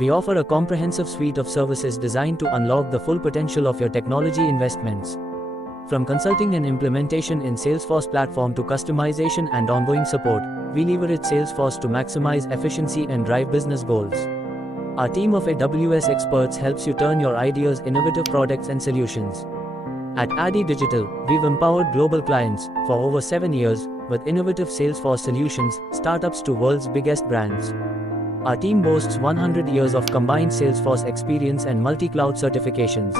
We offer a comprehensive suite of services designed to unlock the full potential of your technology investments. From consulting and implementation in Salesforce platform to customization and ongoing support, we leverage Salesforce to maximize efficiency and drive business goals. Our team of AWS experts helps you turn your ideas into innovative products and solutions. At Addy Digital, we've empowered global clients for over 7 years with innovative Salesforce solutions, startups to world's biggest brands. Our team boasts 100 years of combined Salesforce experience and multi-cloud certifications.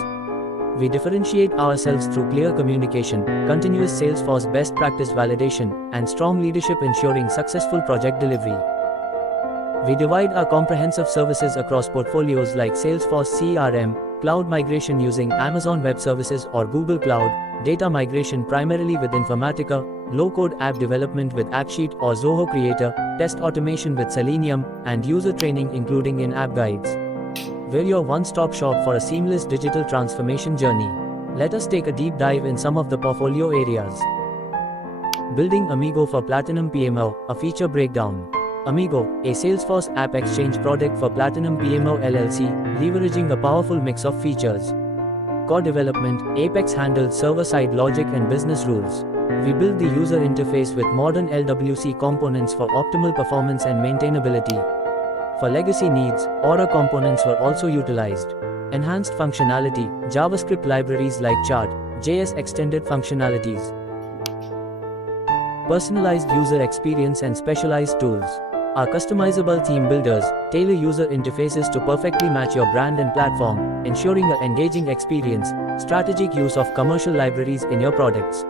We differentiate ourselves through clear communication, continuous Salesforce best practice validation, and strong leadership ensuring successful project delivery. We divide our comprehensive services across portfolios like Salesforce CRM, cloud migration using Amazon Web Services or Google Cloud, data migration primarily with Informatica, low-code app development with AppSheet or Zoho Creator, test automation with Selenium, and user training including in-app guides. We're your one-stop shop for a seamless digital transformation journey. Let us take a deep dive in some of the portfolio areas. Building Amigo for Platinum PMO, a feature breakdown. Amigo, a Salesforce app exchange product for Platinum PMO LLC, leveraging a powerful mix of features. Core development, Apex handles server-side logic and business rules. We build the user interface with modern LWC components for optimal performance and maintainability. For legacy needs, Aura components were also utilized. Enhanced functionality, JavaScript libraries like Chart, JS extended functionalities. Personalized user experience and specialized tools. Our customizable theme builders tailor user interfaces to perfectly match your brand and platform, ensuring an engaging experience. Strategic use of commercial libraries in your products.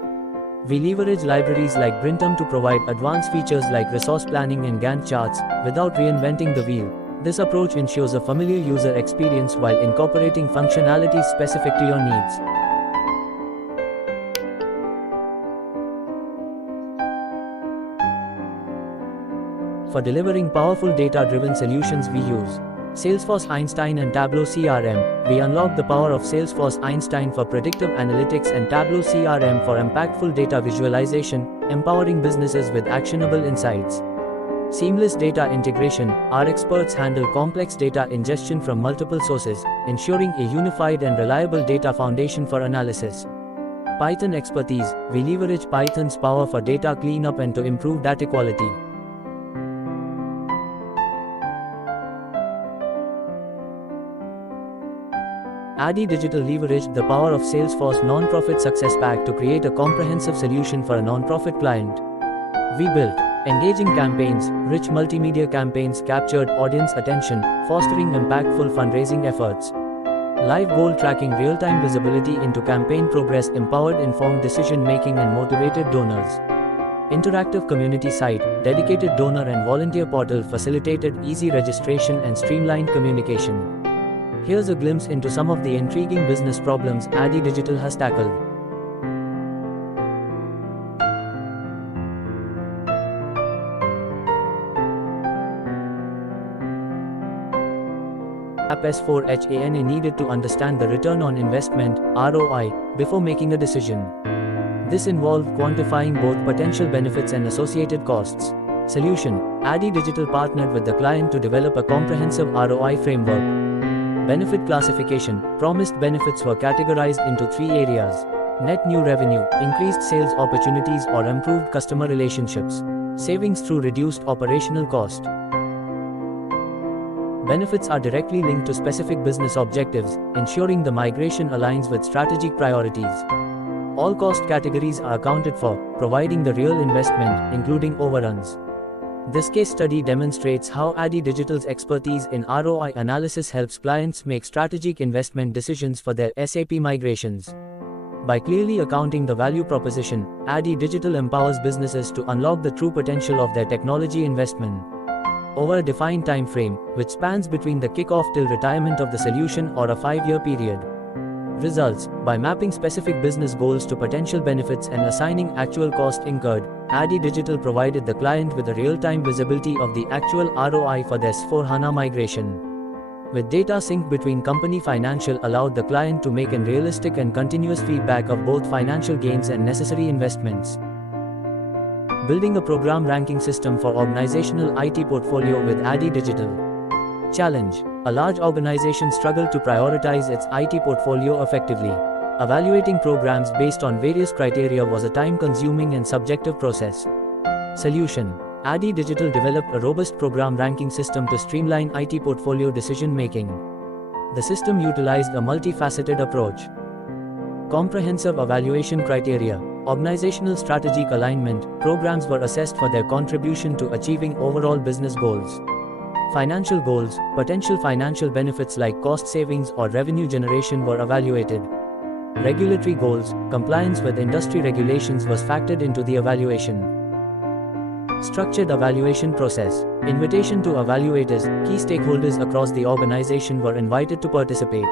We leverage libraries like Brintum to provide advanced features like resource planning and Gantt charts, without reinventing the wheel. This approach ensures a familiar user experience while incorporating functionalities specific to your needs. For delivering powerful data-driven solutions we use Salesforce Einstein and Tableau CRM. We unlock the power of Salesforce Einstein for predictive analytics and Tableau CRM for impactful data visualization, empowering businesses with actionable insights. Seamless data integration. Our experts handle complex data ingestion from multiple sources, ensuring a unified and reliable data foundation for analysis. Python expertise. We leverage Python's power for data cleanup and to improve data quality. Addy Digital leveraged the power of Salesforce Nonprofit Success Pack to create a comprehensive solution for a nonprofit client. We built engaging campaigns, rich multimedia campaigns captured audience attention, fostering impactful fundraising efforts. Live goal tracking, real-time visibility into campaign progress, empowered informed decision-making and motivated donors. Interactive community site, dedicated donor and volunteer portal facilitated easy registration and streamlined communication. Here's a glimpse into some of the intriguing business problems Addy Digital has tackled. App S4HANA needed to understand the return on investment (ROI) before making a decision. This involved quantifying both potential benefits and associated costs. Solution: Addy Digital partnered with the client to develop a comprehensive ROI framework. Benefit classification. Promised benefits were categorized into 3 areas: net new revenue, increased sales opportunities or improved customer relationships, savings through reduced operational cost. Benefits are directly linked to specific business objectives, ensuring the migration aligns with strategic priorities. All cost categories are accounted for, providing the real investment, including overruns. This case study demonstrates how Addy Digital's expertise in ROI analysis helps clients make strategic investment decisions for their SAP migrations. By clearly accounting the value proposition, Addy Digital empowers businesses to unlock the true potential of their technology investment over a defined time frame, which spans between the kickoff till retirement of the solution or a 5-year period. Results: by mapping specific business goals to potential benefits and assigning actual cost incurred, Addy Digital provided the client with a real-time visibility of the actual ROI for their S/4HANA migration. With data synced between company financial allowed the client to make a realistic and continuous feedback of both financial gains and necessary investments. Building a program ranking system for organizational IT portfolio with Addy Digital. Challenge: A large organization struggled to prioritize its IT portfolio effectively. Evaluating programs based on various criteria was a time-consuming and subjective process. Solution: ADI Digital developed a robust program ranking system to streamline IT portfolio decision-making. The system utilized a multifaceted approach. Comprehensive evaluation criteria. Organizational strategic alignment. Programs were assessed for their contribution to achieving overall business goals. Financial goals. Potential financial benefits like cost savings or revenue generation were evaluated. Regulatory goals. Compliance with industry regulations was factored into the evaluation. Structured evaluation process. Invitation to evaluators. Key stakeholders across the organization were invited to participate.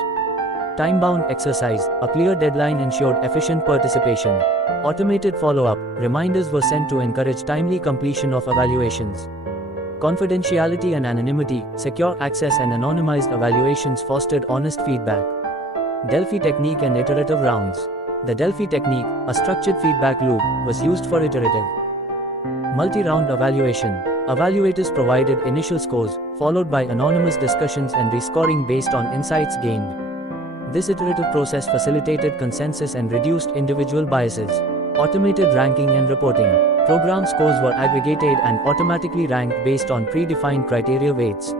Time-bound exercise. A clear deadline ensured efficient participation. Automated follow-up. Reminders were sent to encourage timely completion of evaluations. Confidentiality and anonymity. Secure access and anonymized evaluations fostered honest feedback. Delphi technique and iterative rounds. The Delphi technique, a structured feedback loop, was used for iterative multi-round evaluation. Evaluators provided initial scores, followed by anonymous discussions and rescoring based on insights gained. This iterative process facilitated consensus and reduced individual biases. Automated ranking and reporting. Program scores were aggregated and automatically ranked based on predefined criteria weights.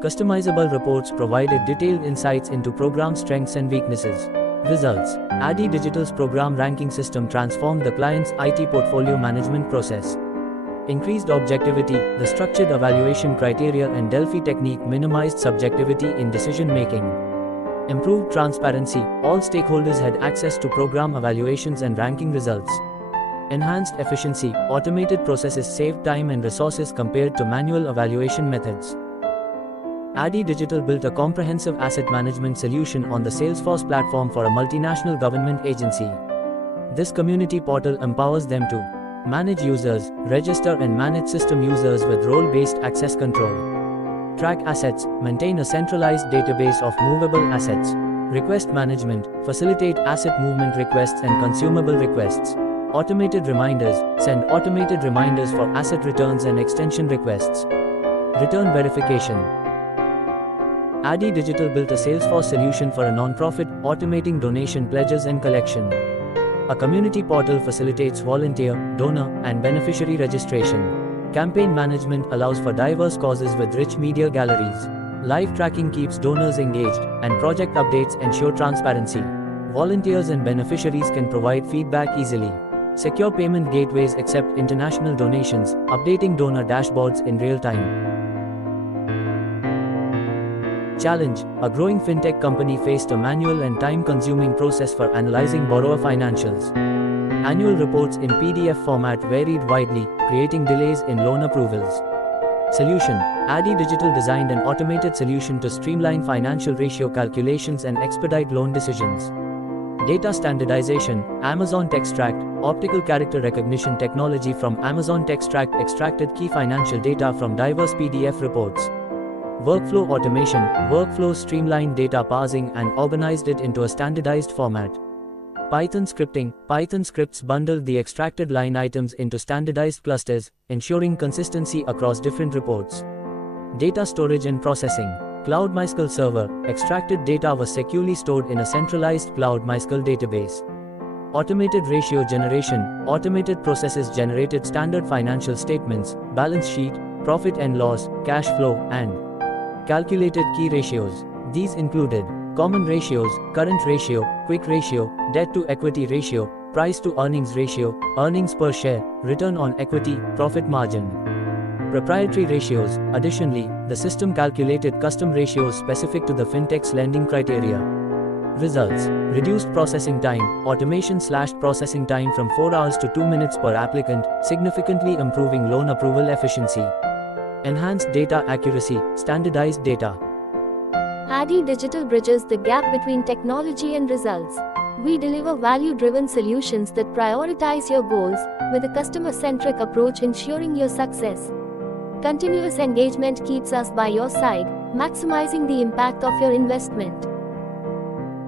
Customizable reports provided detailed insights into program strengths and weaknesses. Results: ADI Digital's program ranking system transformed the client's IT portfolio management process. Increased objectivity. The structured evaluation criteria and Delphi technique minimized subjectivity in decision-making. Improved transparency. All stakeholders had access to program evaluations and ranking results. Enhanced efficiency. Automated processes saved time and resources compared to manual evaluation methods. ADI Digital built a comprehensive asset management solution on the Salesforce platform for a multinational government agency. This community portal empowers them to manage users, register and manage system users with role-based access control. Track assets, maintain a centralized database of movable assets. Request management, facilitate asset movement requests and consumable requests. Automated reminders, send automated reminders for asset returns and extension requests. Return verification. ADI Digital built a Salesforce solution for a non-profit, automating donation pledges and collection. A community portal facilitates volunteer, donor, and beneficiary registration. Campaign management allows for diverse causes with rich media galleries. Live tracking keeps donors engaged, and project updates ensure transparency. Volunteers and beneficiaries can provide feedback easily. Secure payment gateways accept international donations, updating donor dashboards in real time. Challenge: a growing fintech company faced a manual and time-consuming process for analyzing borrower financials. Annual reports in PDF format varied widely, creating delays in loan approvals. Solution: ADI Digital designed an automated solution to streamline financial ratio calculations and expedite loan decisions. Data standardization. Amazon Textract, optical character recognition technology from Amazon Textract extracted key financial data from diverse PDF reports. Workflow automation. Workflows streamlined data parsing and organized it into a standardized format. Python scripting. Python scripts bundled the extracted line items into standardized clusters, ensuring consistency across different reports. Data storage and processing. Cloud MySQL Server. Extracted data was securely stored in a centralized Cloud MySQL database. Automated ratio generation. Automated processes generated standard financial statements, balance sheet, profit and loss, cash flow, and calculated key ratios. These included common ratios, current ratio, quick ratio, debt to equity ratio, price to earnings ratio, earnings per share, return on equity, profit margin. Proprietary ratios. Additionally, the system calculated custom ratios specific to the fintech's lending criteria. Results: reduced processing time. Automation slashed processing time from 4 hours to 2 minutes per applicant, significantly improving loan approval efficiency. Enhanced data accuracy. Standardized data. ADI Digital bridges the gap between technology and results. We deliver value-driven solutions that prioritize your goals, with a customer-centric approach ensuring your success. Continuous engagement keeps us by your side, maximizing the impact of your investment.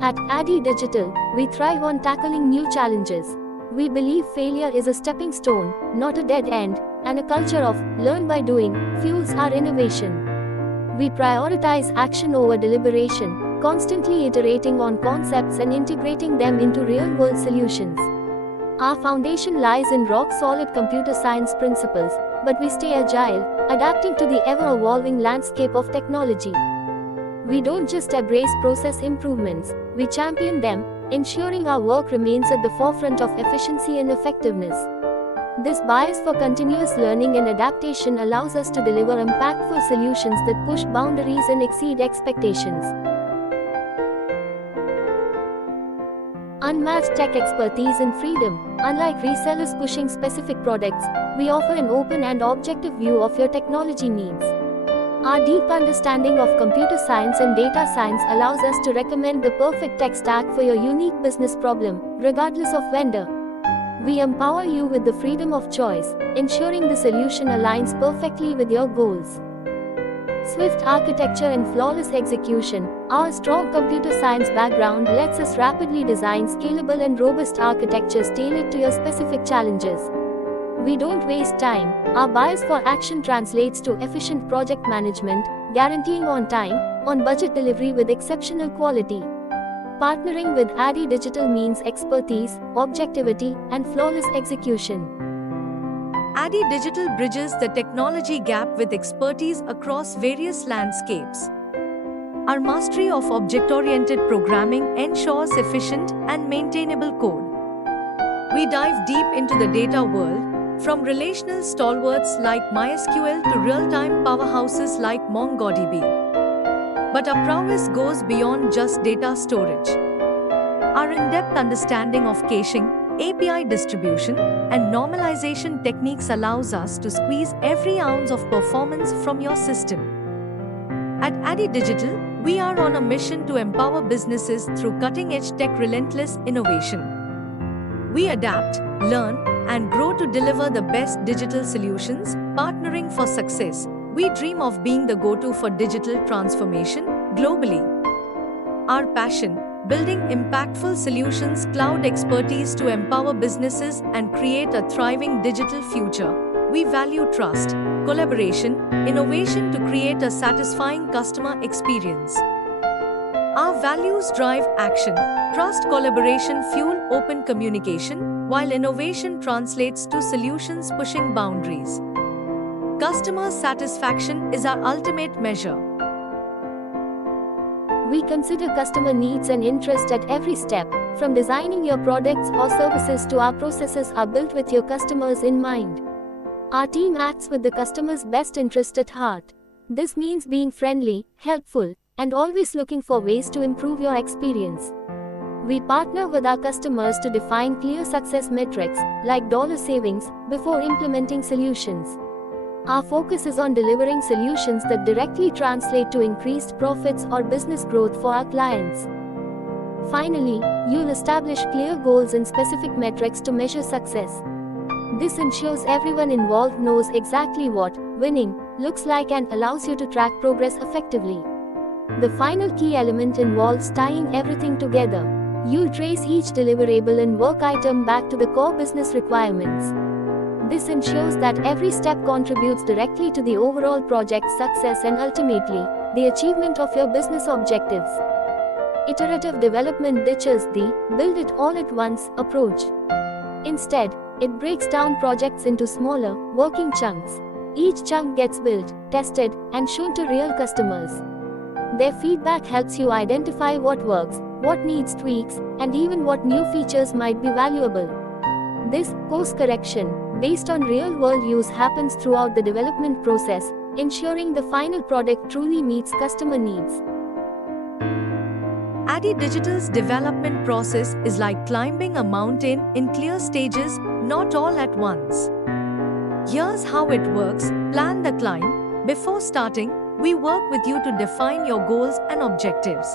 At ADI Digital, we thrive on tackling new challenges. We believe failure is a stepping stone, not a dead end, and a culture of learn by doing fuels our innovation. We prioritize action over deliberation, constantly iterating on concepts and integrating them into real-world solutions. Our foundation lies in rock-solid computer science principles, but we stay agile, adapting to the ever-evolving landscape of technology. We don't just embrace process improvements, we champion them, ensuring our work remains at the forefront of efficiency and effectiveness. This bias for continuous learning and adaptation allows us to deliver impactful solutions that push boundaries and exceed expectations. Unmatched tech expertise and freedom. Unlike resellers pushing specific products, we offer an open and objective view of your technology needs. Our deep understanding of computer science and data science allows us to recommend the perfect tech stack for your unique business problem, regardless of vendor. We empower you with the freedom of choice, ensuring the solution aligns perfectly with your goals. Swift architecture and flawless execution. Our strong computer science background lets us rapidly design scalable and robust architectures tailored to your specific challenges. We don't waste time. Our bias for action translates to efficient project management, guaranteeing on time, on budget delivery with exceptional quality. Partnering with Addy Digital means expertise, objectivity, and flawless execution. Addy Digital bridges the technology gap with expertise across various landscapes. Our mastery of object-oriented programming ensures efficient and maintainable code. We dive deep into the data world, from relational stalwarts like MySQL to real-time powerhouses like MongoDB. But our prowess goes beyond just data storage. Our in-depth understanding of caching, API distribution, and normalization techniques allows us to squeeze every ounce of performance from your system. At Addy Digital, we are on a mission to empower businesses through cutting-edge tech relentless innovation. We adapt, learn, and grow to deliver the best digital solutions, partnering for success. We dream of being the go-to for digital transformation globally. Our passion: building impactful solutions, cloud expertise to empower businesses and create a thriving digital future. We value trust, collaboration, innovation to create a satisfying customer experience. Our values drive action. Trust, collaboration fuel open communication, while innovation translates to solutions pushing boundaries. Customer satisfaction is our ultimate measure. We consider customer needs and interest at every step, from designing your products or services to our processes are built with your customers in mind. Our team acts with the customer's best interest at heart. This means being friendly, helpful, and always looking for ways to improve your experience. We partner with our customers to define clear success metrics, like dollar savings, before implementing solutions. Our focus is on delivering solutions that directly translate to increased profits or business growth for our clients. Finally, you'll establish clear goals and specific metrics to measure success. This ensures everyone involved knows exactly what winning looks like and allows you to track progress effectively. The final key element involves tying everything together. You'll trace each deliverable and work item back to the core business requirements. This ensures that every step contributes directly to the overall project's success and ultimately, the achievement of your business objectives. Iterative development ditches the build it all at once approach. Instead, it breaks down projects into smaller, working chunks. Each chunk gets built, tested, and shown to real customers. Their feedback helps you identify what works, what needs tweaks, and even what new features might be valuable. This course correction, based on real-world use, happens throughout the development process, ensuring the final product truly meets customer needs. Addy Digital's development process is like climbing a mountain in clear stages, not all at once. Here's how it works: plan the climb. Before starting, we work with you to define your goals and objectives.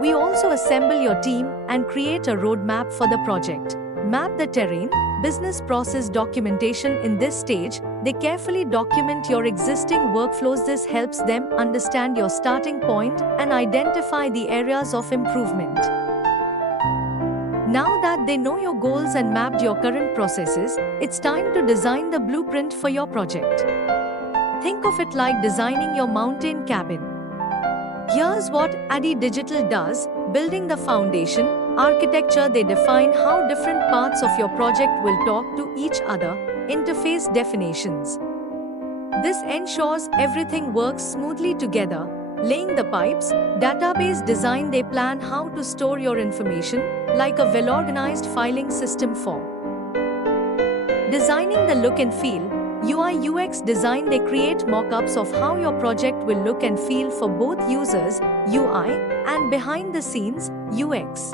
We also assemble your team and create a roadmap for the project. Map the terrain, business process documentation. In this stage, they carefully document your existing workflows. This helps them understand your starting point and identify the areas of improvement. Now that they know your goals and mapped your current processes, it's time to design the blueprint for your project. Think of it like designing your mountain cabin. Here's what Addy Digital does: building the foundation, architecture. They define how different parts of your project will talk to each other, interface definitions. This ensures everything works smoothly together. Laying the pipes, database design. They plan how to store your information, like a well-organized filing system for. Designing the look and feel, UI UX design. They create mock-ups of how your project will look and feel for both users, UI, and behind the scenes, UX.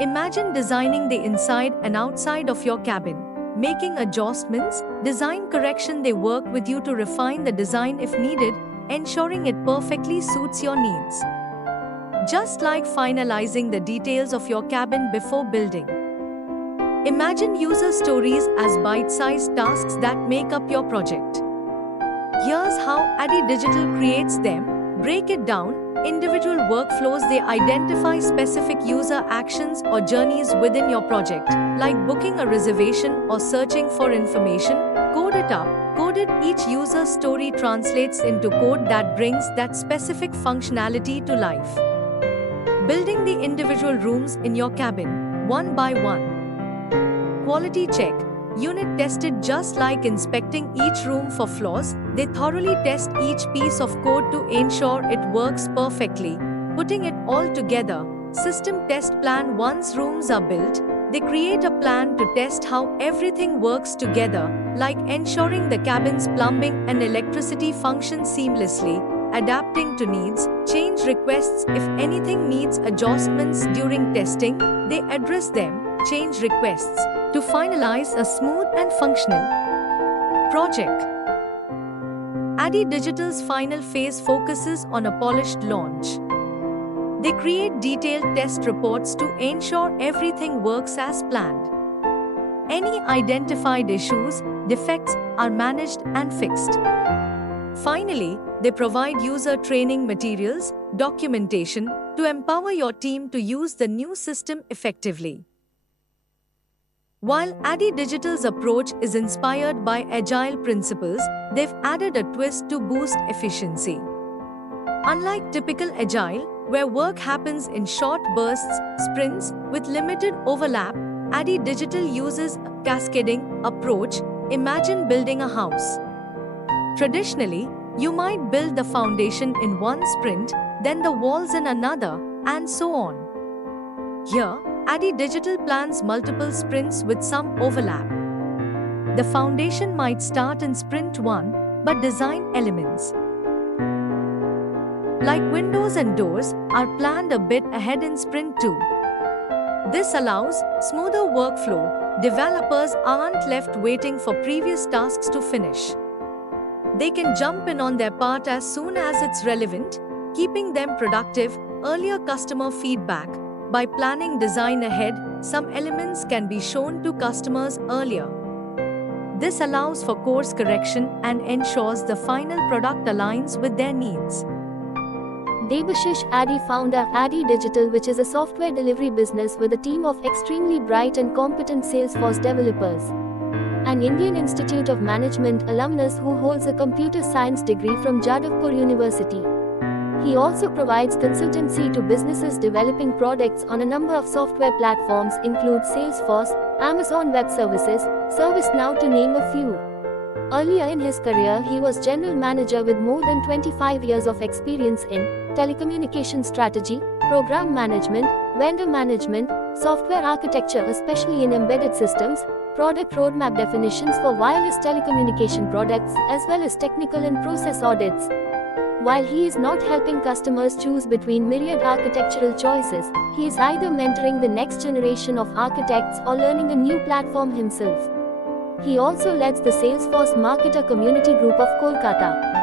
Imagine designing the inside and outside of your cabin. Making adjustments, design correction. They work with you to refine the design if needed, ensuring it perfectly suits your needs. Just like finalizing the details of your cabin before building. Imagine user stories as bite-sized tasks that make up your project. Here's how Addy Digital creates them. Break it down. Individual workflows. They identify specific user actions or journeys within your project, like booking a reservation or searching for information. Code it up. Coded. Each user story translates into code that brings that specific functionality to life. Building the individual rooms in your cabin, one by one. Quality check. Unit tested. Just like inspecting each room for flaws, they thoroughly test each piece of code to ensure it works perfectly. Putting it all together. System test plan. Once rooms are built, they create a plan to test how everything works together, like ensuring the cabin's plumbing and electricity function seamlessly. Adapting to needs. Change requests. If anything needs adjustments during testing, they address them. Change requests to finalize a smooth and functional project. Addy Digital's final phase focuses on a polished launch. They create detailed test reports to ensure everything works as planned. Any identified issues, defects are managed and fixed. Finally, they provide user training materials, documentation to empower your team to use the new system effectively. While Addy Digital's approach is inspired by agile principles, they've added a twist to boost efficiency. Unlike typical agile, where work happens in short bursts, sprints, with limited overlap, Addy Digital uses a cascading approach. Imagine building a house. Traditionally, you might build the foundation in one sprint, then the walls in another, and so on. Here, Addy Digital plans multiple sprints with some overlap. The foundation might start in sprint 1, but design elements like windows and doors are planned a bit ahead in sprint 2. This allows smoother workflow. Developers aren't left waiting for previous tasks to finish. They can jump in on their part as soon as it's relevant, keeping them productive. Earlier customer feedback. By planning design ahead, some elements can be shown to customers earlier. This allows for course correction and ensures the final product aligns with their needs. Debashish Addy founder Addy Digital, which is a software delivery business with a team of extremely bright and competent Salesforce developers. An Indian Institute of Management alumnus who holds a computer science degree from Jadavpur University. He also provides consultancy to businesses developing products on a number of software platforms include Salesforce, Amazon Web Services, ServiceNow to name a few. Earlier in his career, he was general manager with more than 25 years of experience in telecommunication strategy, program management, vendor management, software architecture especially in embedded systems, product roadmap definitions for wireless telecommunication products, as well as technical and process audits. While he is not helping customers choose between myriad architectural choices, he is either mentoring the next generation of architects or learning a new platform himself. He also leads the Salesforce Marketer Community Group of Kolkata.